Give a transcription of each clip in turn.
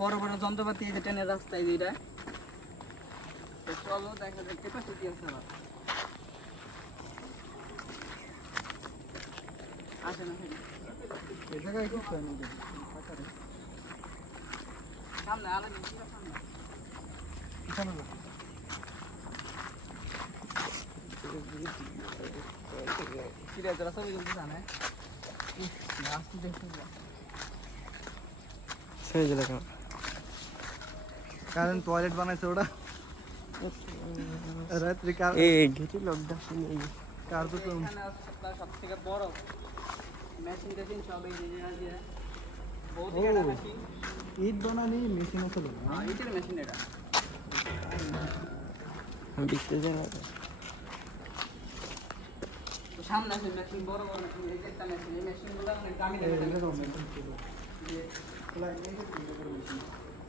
বড় বড় যন্ত্রপাতি এই যে ট্রেনের রাস্তায় যেটা চলো দেখা দেখতে পাচ্ছি কি আছে আবার আসে না এই জায়গায় কি হয় না সামনে আলাদা কি সামনে সামনে কিরে জরা সব জলদি জানে রাস্তা দেখতে সেই জায়গা কারণ টয়লেট বানাইছে ওটা রাত্রি কার এই গেটে লকডাউন নেই কার তো এখানে সবথেকে বড় মেশিন টেশিন সব এই যে আছে বহুত বড় মেশিন ইট বানানি মেশিন আছে না হ্যাঁ ইটের মেশিন এটা আমি দেখতে যাই না তো সামনে আছে মেশিন বড় বড় মেশিন এই একটা মেশিন এই মেশিনগুলো অনেক দামি দামি মেশিন ছিল যে খোলা এই যে মেশিন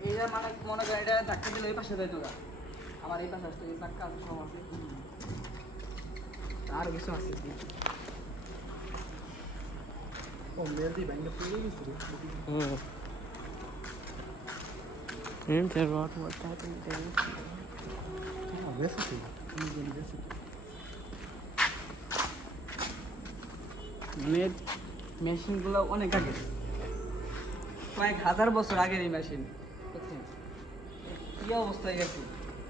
এইটা মানে মনে করেন এটা ধাক্কা দিলে এই পাশে যাইত গা আমার এই পাশে আসছে এই ধাক্কা আছে সব আছে আর কিছু আছে ও মেলদি ব্যাংকে পুরো গেছে হুম এর রট ওটা হাতে নিতে হ্যাঁ বেশি ছিল তুমি বেশি নেট মেশিনগুলো অনেক আগে কয়েক হাজার বছর আগের এই মেশিন কি অবস্থায় গেছে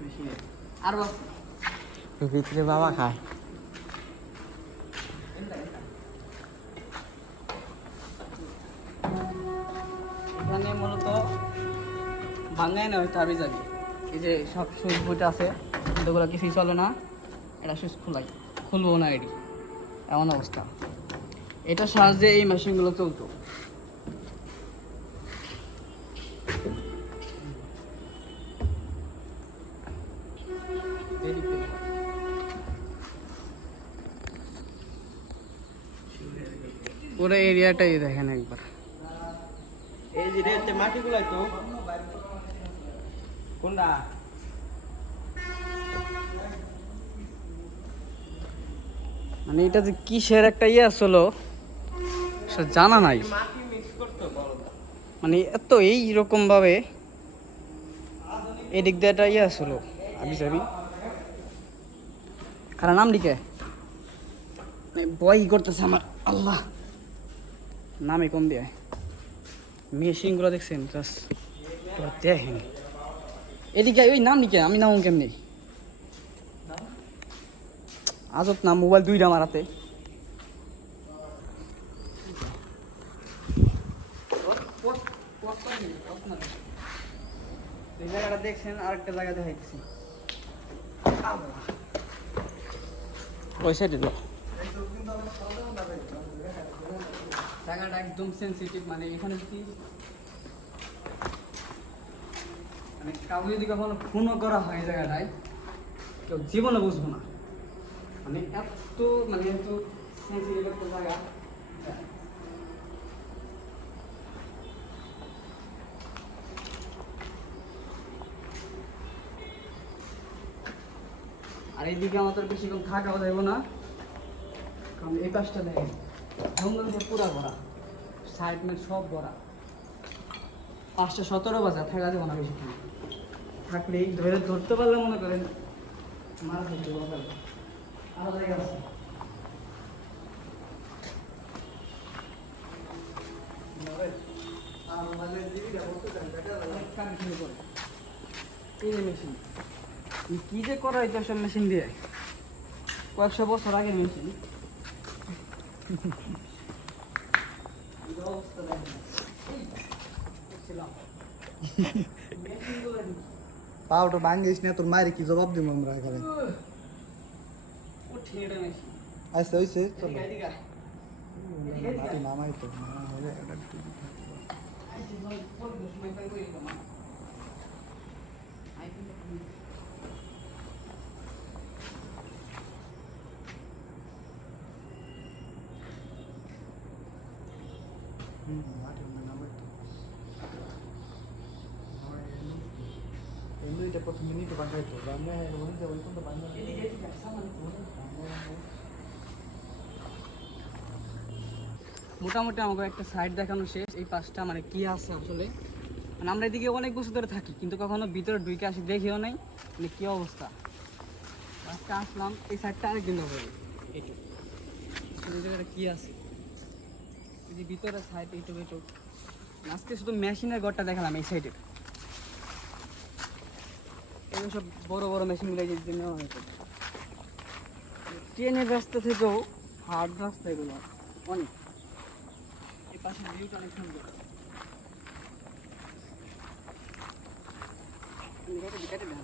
মেশিনের আর বছর ভিতরে বাবা খায় এখানে মূলত ভাঙাই না হয়তো আবি যাবি এই যে সব সুইচ বুট আছে এগুলো কিছুই চলে না এটা সুইচ খুলবো না এটি এমন অবস্থা এটার সাহায্যে এই মেশিনগুলো চলতো পুরো এরিয়াটাই দেখেন একবার এই যে রেতে মাটিগুলো তো কোনটা মানে এটা যে কিসের একটা ইয়ে আসলো সেটা জানা নাই মানে এত এইরকম ভাবে এদিক দিয়ে একটা ইয়ে আসলো আবি যাবি কারণ নাম লিখে বই করতেছে আমার আল্লাহ নামে কম দিয়ে মেশিনগুলো দেখছেন জাস্ট দেখেন এদিকে ওই নাম লিখে আমি নাম কেমনি আজব না মোবাইল দুইটা আমার হাতে এই জায়গাটা দেখছেন আরেকটা জায়গা দেখাইতেছি ওই সাইডে জায়গাটা একদম সেন্সিটিভ মানে এখানে যদি মানে কাউকে যদি কখনো খুনও করা হয় জায়গাটায় কেউ জীবনে বুঝবো না মানে এত সেন্সিটিভ একটা জায়গা আর এইদিকে আমাদের বেশিক্ষণ থাকাও যাইব না কারণ এই পাশটা দেখেন জঙ্গল দিয়ে পুরা ভরা সাইড মেট সব ভরা 5:17 বাজে থাকা যাবো না বেশিক্ষণ থাকলে এই ধরতে পারলে মনে করেন মারা ধরতে পারবে আরো জায়গা আছে কি যে করা হইতো সব মেশিন দিয়ে কয়েকশো বছর আগের মেশিন পাউটা ভাঙ্গিস না তোর মায়ের কি জবাব দিব আমরা এখানে আচ্ছা হয়েছে মাটি নামাই তো এটা প্রথম মিনিট বাঁকাইতো আমরা ওই কোনটা বাঁকা মোটামুটি আমাকে একটা সাইড দেখানো শেষ এই পাশটা মানে কি আছে আসলে মানে আমরা এদিকে অনেক বছর ধরে থাকি কিন্তু কখনো ভিতরে ঢুকে আসি দেখিও নাই, মানে কী অবস্থা। আজকে আসলাম এই সাইডটা আরেকদিন হবে এইটুকু এই জায়গাটা কী আছে, এই যে ভিতরে সাইড এইটুকু এইটুকু। আজকে শুধু মেশিনের ঘরটা দেখালাম এই সাইডে, এগুলো সব বড় বড় মেশিনগুলো এই যে নেওয়া হয়েছে। ট্রেনের রাস্তা থেকেও হার্ড রাস্তা এগুলো অনেক। এই পাশে ভিউটা অনেক সুন্দর। কেটে দেন।